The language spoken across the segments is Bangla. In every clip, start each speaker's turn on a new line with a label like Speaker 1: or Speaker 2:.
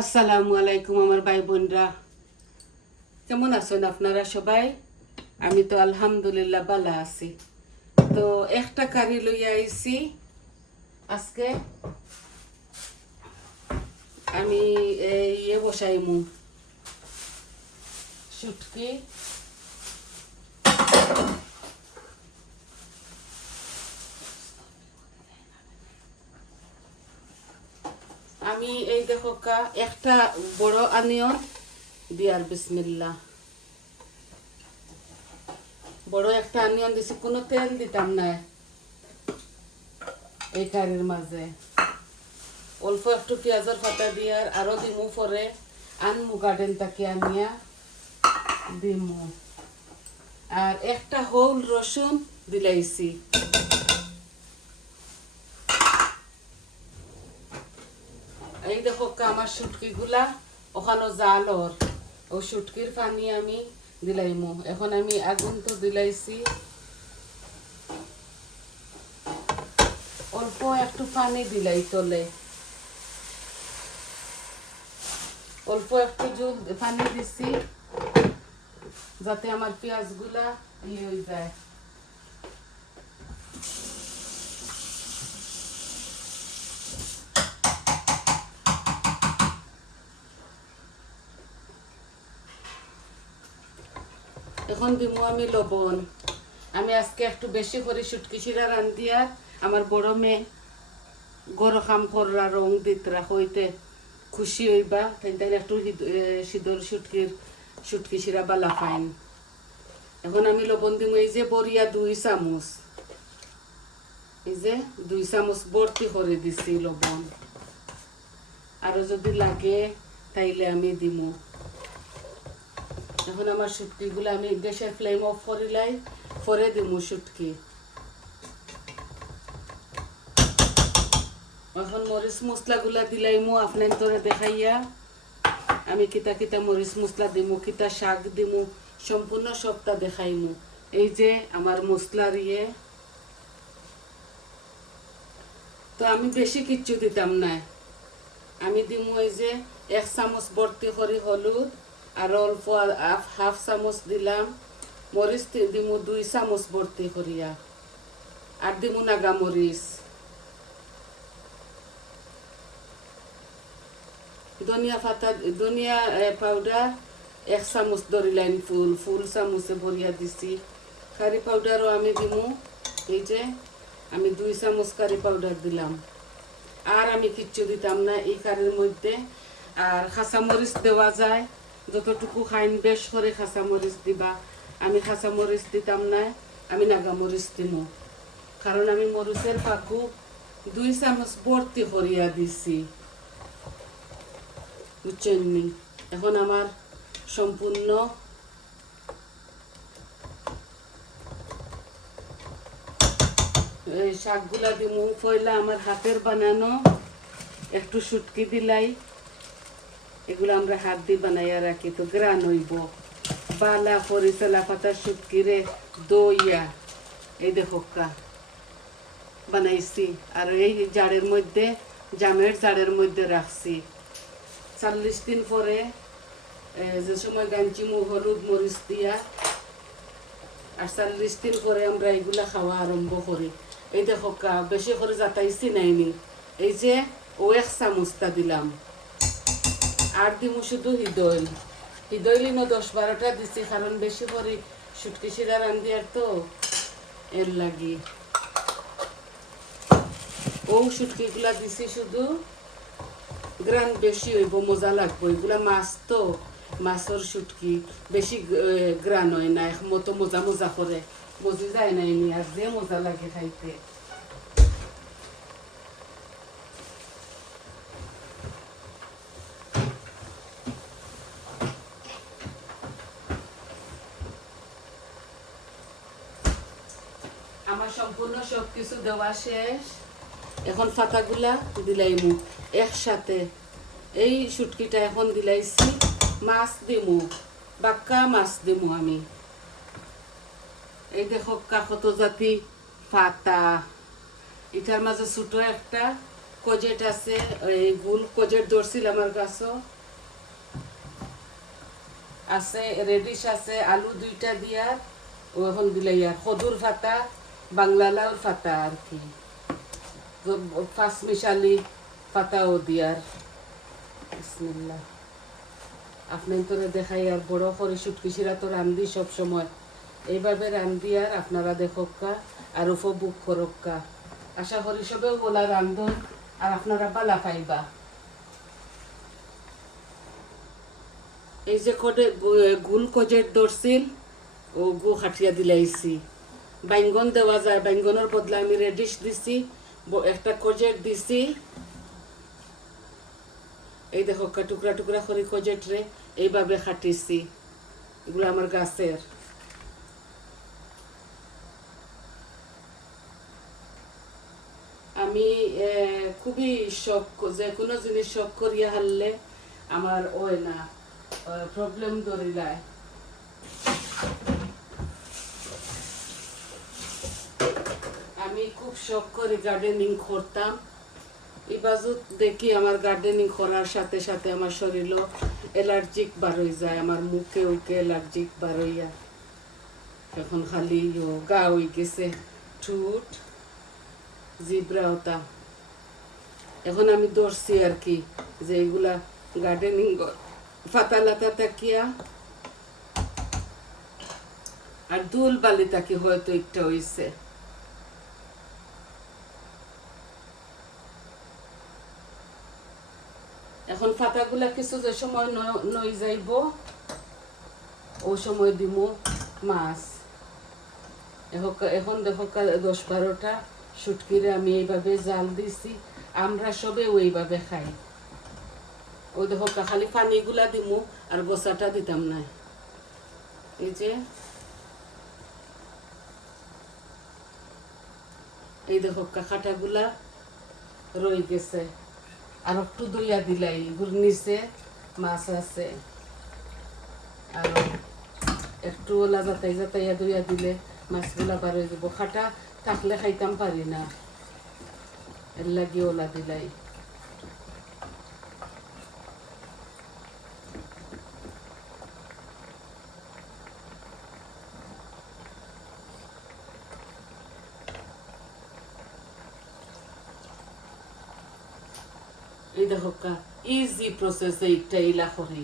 Speaker 1: আসসালামু আলাইকুম আমার ভাই বোনরা। কেমন আছেন আপনারা সবাই? আমি তো আলহামদুলিল্লাহ ভালো আছি। তো একটা কারি লইয়া আইছি। আজকে আমি এই ইয়ে বসাইমু। শুটকি। আমি এই দেখো একটা বড় আনিয়ন দিয়ার বিসমিল্লা বড় একটা আনিয়ন দিছি, কোনো তেল দিতাম না। এই কারির মাঝে। অল্প একটু পেঁয়াজের পাতা দিয়ার আরও দিমু পরে। আনমু গার্ডেন তাকে আনিয়া দিমু। আর একটা হোল রসুন দিলাইছি এই দেখো কা আমার শুটকি গুলা ওখানে জালর ও শুটকির পানি আমি দিলাইমু। এখন আমি আগুন তো দিলাইছি। অল্প একটু পানি দিলাই তলে। অল্প একটু জল পানি দিছি, যাতে আমার পেঁয়াজগুলা ইয়ে হয়ে যায়। এখন দিমু আমি লবণ। আমি আজকে একটু বেশি করে সুটকি শিরা রান্ধিয়ার আমার বড় মেয়ে গরো খাম কররা রং দিতরা, হইতে খুশি হইবা, তাই তাই একটু সিদর সুটকির সুটকি শিরা বালা ফাইন এখন আমি লবণ দিমু, এই যে বরিয়া দুই চামচ। এই যে দুই চামচ ভর্তি করে দিছি লবণ। আরও যদি লাগে, তাইলে আমি দিমু। এখন আমার শুটকিগুলো আমি গ্যাসের ফ্লেম অফ করিলাই পরে দিমু শুটকি এখন মরিচ মশলাগুলা দিলাইমু আপনার তোরে দেখাইয়া। আমি কিতা কিতা মরিচ মশলা দিমু, কিতা শাক দিমু, সম্পূর্ণ সবটা দেখাইমু। এই যে আমার মশলার ইয়ে। তো আমি বেশি কিচ্ছু দিতাম না। আমি দিমু এই যে এক চামচ ভর্তি করে হলুদ আর অল্প হাফ চামচ দিলাম, মরিচ দিমু দুই চামচ ভর্তি করিয়া। আর দিমু নাগা মরিচ। ধনিয়া পাতা, ধনিয়া পাউডার এক চামচ ধরিলাইন ফুল ফুল চামচে ভরিয়া দিছি। কারি পাউডারও আমি দিমু, এই যে আমি দুই চামচ কারি পাউডার দিলাম। আর আমি কিচ্ছু দিতাম না, এই কারির মধ্যে। আর খাঁচামরিচ দেওয়া যায়। যতটুকু খাইন, বেশ করে খাঁচামরিচ দিবা। আমি খাঁচামরিচ দিতাম না, আমি নাগামরিচ দিমু। কারণ আমি মরিচের পাকু দুই চামচ ভর্তি করিয়া দিছি। বুঝছেন নি? এখন আমার সম্পূর্ণ শাকগুলা দিমু। পয়লা আমার হাতের বানানো, একটু শুটকি দিলাই। এগুলো আমরা হাত দিয়ে বানাইয়া রাখি, তো গ্রান হইব। বালা খরিচলা পাতা শুটকিরে দইয়া। এই দেখো কা, বানাইছি। আর এই জাড়ের মধ্যে, জামের জাড়ের মধ্যে রাখছি। চল্লিশ দিন পরে যে সময় গাঞ্চি মু হলুদ মরিচ দিয়া, আর চল্লিশ দিন পরে আমরা এগুলা খাওয়া আরম্ভ করি। এই দেখো কা, বেশি করে যাতাইছি নাইনি এই যে ও এক চামচটা দিলাম। আর দিমু শুধু হৃদয়। হৃদয় লিন দশ বারোটা দিছি, কারণ বেশি করে শুটকি শিরা রান্ধিয়ার তো এর লাগি। ও সুটকিগুলা দিছি শুধু, গ্রান বেশি হইব, মজা লাগবো। এগুলা মাছ তো, মাছের শুটকি বেশি গ্রান হয় না মতো মজা মজা করে। বুঝি যায় না এমনি আর যে মজা লাগে খাইতে আমার সম্পূর্ণ সব কিছু দেওয়া শেষ। এখন ফাতাগুলা দিলাইমু। একসাথে এই শুটকিটা এখন দিলাইছি, মাছ দিমু, বাক্কা মাছ দিমু আমি। এই দেখো কাকত জাতি ফাতা এটার মাঝে ছোট একটা কজেট আছে, এই গুল কজেট ধরছিল আমার গাছও আছে রেডিশ আছে, আলু দুইটা দিয়ার ও এখন দিলে সদুর ফাতা বাংলা লাউর ফাতা আর কি। ফাঁস মিশালি ফাতাও দিয়ার বিসমিল্লাহ। আপনার তোরে দেখাই আর বড় করে সুটকিসিরা তো রান্ধি সব সময়। এইভাবে রান্ধি আর আপনারা দেখক্কা আর উপভোগ করক্কা আশা করি সবেও বলা রান্ধন আর আপনারা বালা পাইবা। এই যে কটে গুল কজেট দরছিল, ও গু খাটিয়া দিলাইছি। বাইঙ্গন দেওয়া যায়। বাইঙ্গনের বদলে আমি রেডিশ দিছি একটা কজেট দিছি। এই দেখো টুকরা টুকরা করে কজেট রে এইভাবে খাটিছি। এগুলো আমার গাছের। আমি খুবই শখ যে কোনো জিনিস শখ করিয়া হারলে আমার ওই না। প্রবলেম ধরিলায়। আমি খুব শখ করে গার্ডেনিং করতাম। এই বাজুত দেখি আমার গার্ডেনিং করার সাথে সাথে আমার শরীরও অ্যালার্জিক হয়ে যায়, আমার মুখে উকে অ্যালার্জিক বার হইয়া। এখন খালি ও গা হয়ে গেছে, ঠুট, জিব্রা ওটা এখন আমি ধরছি আর কি যে এগুলা গার্ডেনিং ফাতা লাতা তাকিয়া। আর দুল বালি তাকি হয়তো একটা হইছে। এখন ফাতাগুলা কিছু যে সময় নই যাইব, ও সময় দিব মাছ। এখন দেখো দশ বারোটা, শুটকিরে আমি এইভাবে জাল দিছি, আমরা সবে ওইভাবে খাই। ও দেখো খালি পানিগুলা দিব আর বসাটা দিতাম না এই যে, এই দেখো কা- খাটাগুলা রয়ে গেছে। আর একটু দইয়া দিলাই এগুলো নিচে মাছ আছে। আর একটু ওলা যাতাই যাতাইয়া দইয়া দিলে মাছগুলা বার হয়ে যাব। খাটা থাকলে খাইতাম পারি না। এর লাগি ওলা দিলাই। এই দেখো ইজি প্রসেস এইটা ইলা করি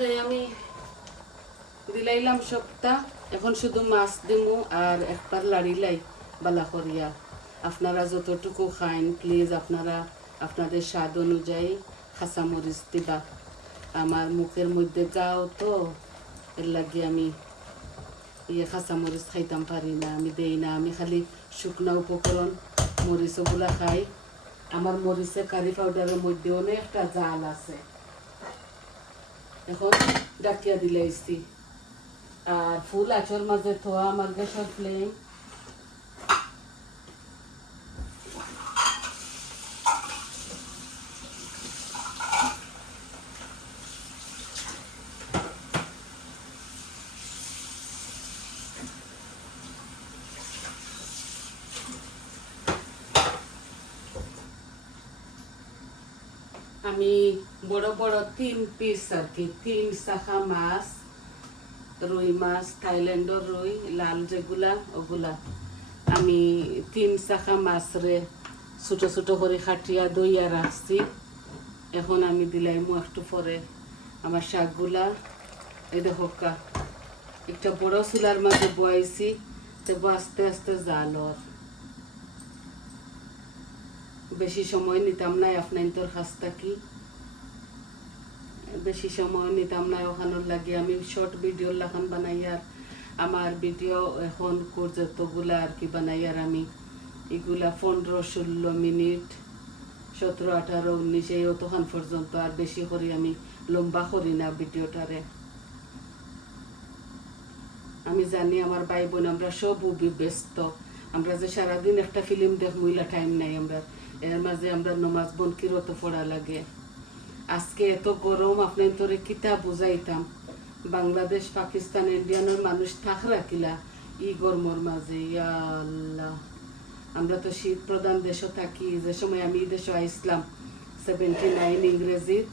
Speaker 1: হ্যাঁ আমি দিলাইলাম সপ্তাহ এখন শুধু মাছ দিমু আর একবার লাড়িলাই বালা করিয়া। আপনারা যতটুকু খাইন প্লিজ আপনারা আপনাদের স্বাদ অনুযায়ী খাসা মরিচ দিবা। আমার মুখের মধ্যে গাও তো, এর লাগে আমি ইয়ে খাসা মরিচ খাইতাম পারি না, আমি দেই না, আমি খালি শুকনা উপকরণ, মরিচগুলা খাই। আমার মরিচের কারি পাউডারের মধ্যে অনেকটা জাল আছে। এখন ডাকিয়া দিলাইছি আর ফুল আচর মাঝে থোয়া আমার গ্যাসের ফ্লেম আমি বড় বড় তিন পিস আর কি তিন শাখা মাছ রুই মাছ থাইল্যান্ডর রুই লাল যেগুলা ওগুলা আমি তিন চাকা মাছ রে ছোট ছোট করে খাটিয়া দইয়া রাখছি এখন আমি দিলাইমু একটু পরে আমার শাকগুলা এই দেখো কা একটা বড় চুলার মাঝে বয়াইছি তবু আস্তে আস্তে জালর বেশি সময় নিতাম নাই আপনার তোর কাছ থাকি বেশি সময় নিতাম না, ওখানোর লাগে আমি শর্ট ভিডিও লাখান বানাই আর আমার ভিডিও এখন যতগুলা আর কি বানাই আর আমি। এগুলা পনেরো, ষোলো মিনিট, সতেরো, আঠারো, উনিশ, এই অতখান পর্যন্ত আর বেশি করি আমি, লম্বা করি না ভিডিওটারে। আমি জানি আমার ভাই বোন আমরা সব ব্যস্ত। আমরা যে সারাদিন একটা ফিল্ম দেখ মহিলা টাইম নাই আমরা। এর মাঝে আমরা নমাজ বন কিরত পড়া লাগে। আজকে এত গরম, আপনার তোরে কিতা বুঝাইতাম? বাংলাদেশ, পাকিস্তান, ইন্ডিয়ানের মানুষ থাক রাখিলা ই গরমর মাঝে আল্লাহ। আমরা তো শীত প্রধান দেশও থাকি, যে সময় আমি দেশে আইসলাম সেভেন্টি নাইন ইংরেজিত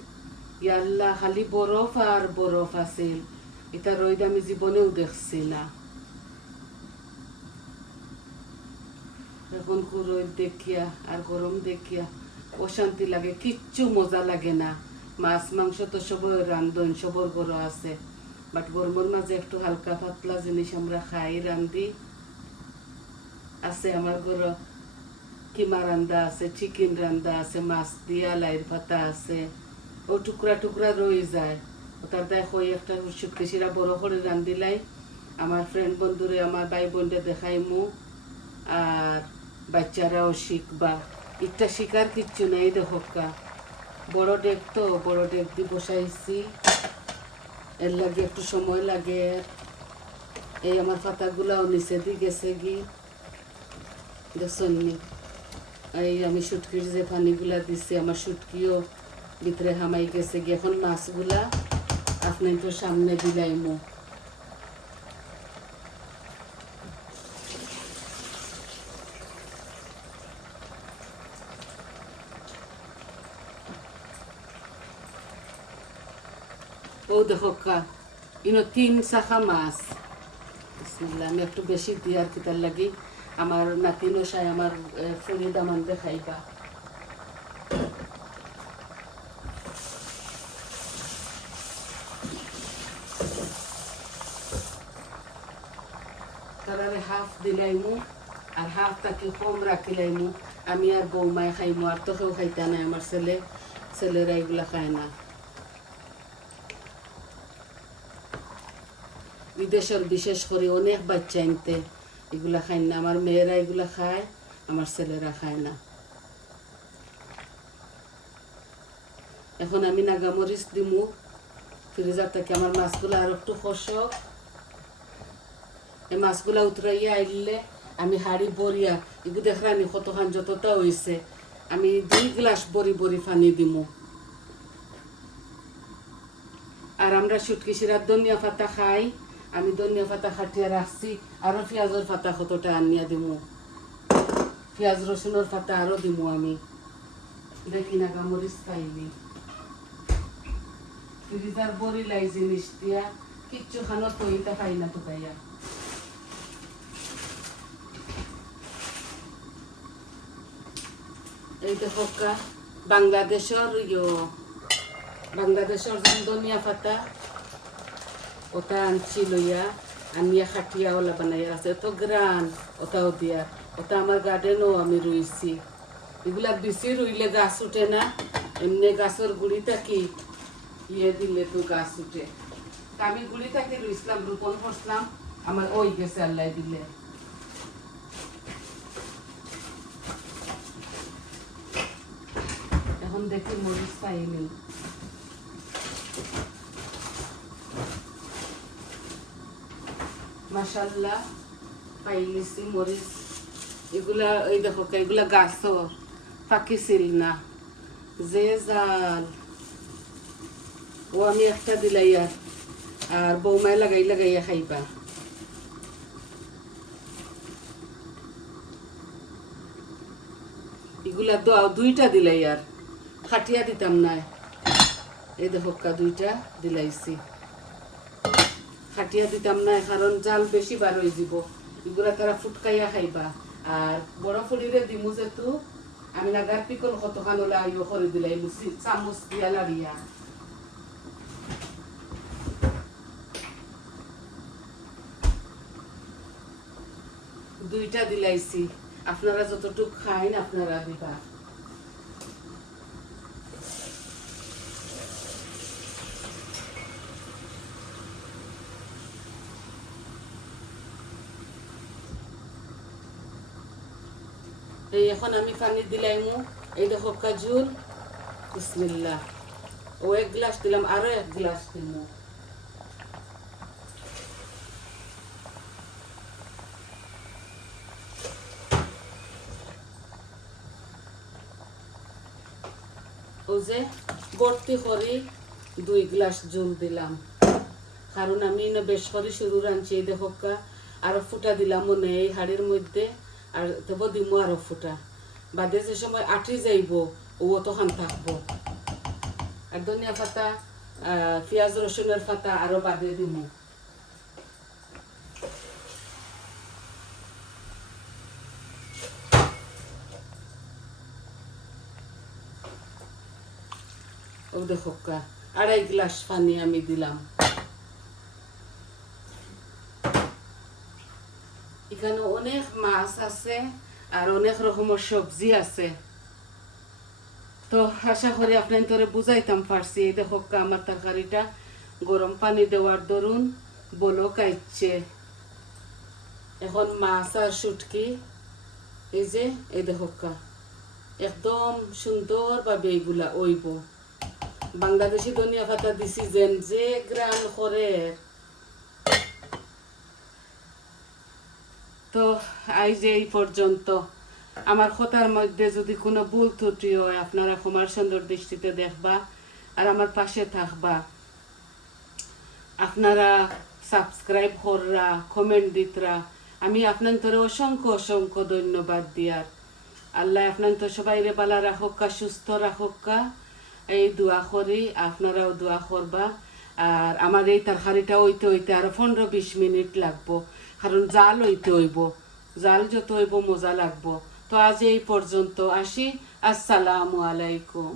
Speaker 1: ইয়াল্লাহ খালি বরফ আর বরফ আছিল এটা রোদ আমি জীবনেও দেখছি না। এখন রোদ দেখিয়া, আর গরম দেখিয়া অশান্তি লাগে, কিচ্ছু মজা লাগে না। মাছ, মাংস তো সবই রান্ধন সবর গরো আছে। বাট গরমের মাঝে একটু হালকা পাতলা জিনিস আমরা খাই, রান্ধি। আছে আমার ঘর, কিমা রান্দা আছে চিকেন রান্দা আছে, মাছ দিয়া লাইর পাতা আছে। ও টুকরা টুকরা রয়ে যায়। তার দেখ ওই একটা শুক্রিশিরা বড় করে রান্দিলাই আমার ফ্রেন্ড বন্ধুরে, আমার ভাই বোনরে দেখাই মু আর বাচ্চারাও শিখবা। ইটা শিকার কিচ্ছু নাই দেখকা বড় ডেক তো, বড় ডেক দিয়ে বসাইছি এর লাগে একটু সময় লাগে। এই আমার পাতাগুলাও নিচে দিয়ে গেছে গি। দেখছেন এই আমি শুটকির যে পানিগুলা দিছি, আমার শুটকিও ভিতরে হামাই গেছে গিয়ে এখন মাছগুলা আপনি তো সামনে দিলাইমো। ও দেখো কা ইনো তিন শাখা মাছ বিসমিল্লাহ, আমি একটু বেশি দিই আর কি তার লাগি? আমার নাতি নশায় আমার ফরিদা মানবে খাইবা তারারে হাফ দিলাইমু, আর হাফ তাকে কম রাখিলাইমু। আমি আর বৌমায় খাইমু, আর তো কেউ খাইতা নাই, আমার ছেলে। ছেলেরা এগুলা খায় না। বিদেশের বিশেষ করে অনেক বাচ্চা আনতে, এগুলা খায় না। আমার মেয়েরা এগুলা খায়, আমার ছেলেরা খায় না। এখন আমি নাগামরিচ দিমু। ফ্রিজার থেকে আমার মাছগুলো আর একটু ফসক এই মাছগুলা উতরাইয়া আইলে আমি হাড়ি বরিয়া এগুলো দেখরানি কতখান যতটা হয়েছে আমি দুই গ্লাস বড়ি বড়ি পানি দিমু। আর আমরা শুটকি শিরার ধনিয়া পাতা খাই। আমি ধনিয়া পাতা খাটিয়া রাখছি, আরও পেঁয়াজের পাতা কতটা আনিয়া দিমু? পেঁয়াজ, রসুনের পাতা আরও দিমু আমি। দেখি না গামরিচ খাইনি ফ্রিজার বড়ি লাই জিনিস দিয়া কিচ্ছু খানো তৈতা খাই না তো খাইয়া এই দেখো কা, বাংলাদেশের ইয়ো, বাংলাদেশের ধনিয়া পাতা ওটা আনছি লইয়া, আনিয়া খাটিয়া ওলা বানাইয়া আছে। তো গ্রান ওটাও দিয়া ওটা আমার গার্ডেনও আমি রুইছি। এগুলা বেশি রুইলে গাছ উঠে না। এমনি গাছের গুড়ি থাকি ইয়ে দিলে তো গাছ উঠে। তা আমি গুড়ি থাকি রুইছিলাম, রোপণ করছিলাম। আমার ওই গেছে আল্লাহ দিলে। এখন দেখি মরিচ পাইনি। মাসাল্লাহ পাইলিছি মরিচ, এগুলা, এই দেখো, এগুলা গাছও পাকিছিল না। যে জাল ও আমি একটা দিলাই আর আর বৌমায় লাগাই লাগাইয়া খাইবা। এগুলা দুইটা দিলাই আর খাটিয়া দিতাম না এই দেখো দুইটা দিলাইছি। খাটিয়া দিতাম না, কারণ জাল বেশি বার হয়ে যাব। এগুলা তারা ফুটকাইয়া খাইবা। আর বড় ফুলিরে দিমু যেহেতু, আমি নাগার পিকল কতখান ওলা ইয়ে করে দিলাই মুসি চামচ দিয়া লাড়িয়া। দুইটা দিলাইছি। আপনারা যতটুক খাইন, আপনারা দিবা। এই এখন আমি পানি দিলাইমু এই দেখো কাজুল। বিসমিল্লাহ। ও এক গ্লাস দিলাম, আরও এক গ্লাস ও যে ভর্তি করি দুই গ্লাস জল দিলাম। কারণ আমি বেশ করে শুরু রাঁধছি দেখো আরও ফুটা দিলাম মনে এই হাড়ির মধ্যে। আর দেব দিমু আরও ফুটা। বাদে যে সময় আটি যাইব ও তখন থাকব। আর ধনিয়া পাতা পেঁয়াজ, রসুনের পাতা আরও বাদে দিমু। ও দেখো আড়াই গ্লাস পানি আমি দিলাম। এখানে অনেক মাছ আছে আর অনেক রকমের সবজি আছে। তো আশা করি আপনার তোরে বুঝাইতাম পারছি এই দেখো আমার তরকারিটা গরম পানি দেওয়ার দরুন বলো কাইছে এখন মাছ আর শুটকি, এই যে, এই দেখো একদম সুন্দরভাবে এইগুলা ওইব। বাংলাদেশি ধনিয়া পাতা দিছি যে গ্রাম করে। তো আই যে এই পর্যন্ত। আমার কথার মধ্যে যদি কোনো ভুল ত্রুটি হয়, আপনারা ক্ষমার সুন্দর দৃষ্টিতে দেখবা আর আমার পাশে থাকবা। আপনারা সাবস্ক্রাইব কররা কমেন্ট দিতরা। আমি আপনার তোরে অসংখ্য অসংখ্য ধন্যবাদ দিয়ার। আল্লাহ আপনার তো সবাই রে বালা রাখক্কা সুস্থ রাখক্কা এই দোয়া করি, আপনারাও দোয়া করবা। আর আমার এই তরকারিটা হইতে হইতে আরও পনেরো বিশ মিনিট লাগবো। কারণ জাল হইতে হইব, জাল যত হইব মজা লাগবো। তো আজ এই পর্যন্ত আসি, আসসালামু আলাইকুম।